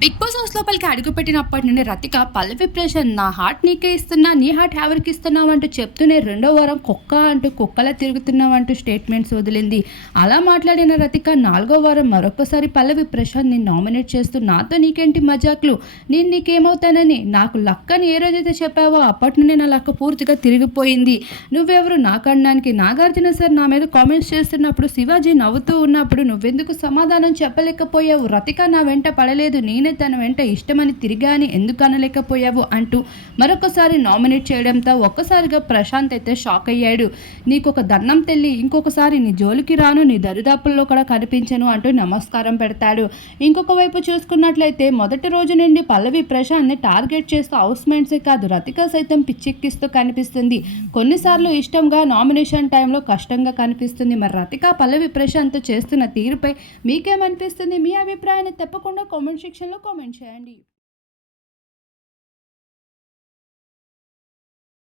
Big boss house లోపలికి అడుగుపెట్టినప్పటి నుండి రతిక పల్లవి ప్రెషర్ నా హార్ట్ నీకే ఇస్తున్నా నీ హార్ట్ ఎవరికి ఇస్తున్నావు? అంటూ చెప్తూనే రెండో వారం కుక్క అంటూ కుక్కలా తిరుగుతున్నావు అంటూ స్టేట్మెంట్స్ వదిలింది. అలా మాట్లాడిన రతిక నాలుగో వారం మరొకసారి పల్లవి ప్రశాంత్ని నామినేట్ చేస్తూ నాతో నీకేంటి మజాక్లు? నేను నీకేమవుతానని? నాకు లక్కని ఏ రోజైతే చెప్పావో అప్పటి నుండి నా లక్క పూర్తిగా తిరిగిపోయింది. నువ్వెవరు? నాకనడానికి నాగార్జున సార్ నా మీద కామెంట్స్ చేస్తున్నప్పుడు శివాజీ నవ్వుతూ ఉన్నప్పుడు నువ్వెందుకు సమాధానం చెప్పలేకపోయావు? రతిక నా వెంట పడలేదు. నేనే తన వెంట ఇష్టమని తిరిగా అని ఎందుకు అనలేకపోయావు అంటూ మరొకసారి నామినేట్ చేయడంతో ఒక్కసారిగా ప్రశాంత్ అయితే షాక్ అయ్యాడు. నీకు ఒక దండం తెల్లి ఇంకొకసారి నీ జోలికి రాను నీ దరిదాపుల్లో కూడా కనిపించను అంటూ నమస్కారం పెడతాడు. ఇంకొక వైపు చూసుకున్నట్లయితే మొదటి రోజు నుండి పల్లవి ప్రశాంత్ని టార్గెట్ చేస్తూ హౌస్మేట్సే కాదు రతిక సైతం పిచ్చెక్కిస్తూ కనిపిస్తుంది. కొన్నిసార్లు ఇష్టంగా నామినేషన్ టైంలో కష్టంగా కనిపిస్తుంది. మరి రతిక పల్లవి ప్రశాంత్ చేస్తున్న తీరుపై మీకేమనిపిస్తుంది? మీ అభిప్రాయాన్ని తప్పకుండా కామెంట్ సెక్షన్లో కామెంట్ చేయండి.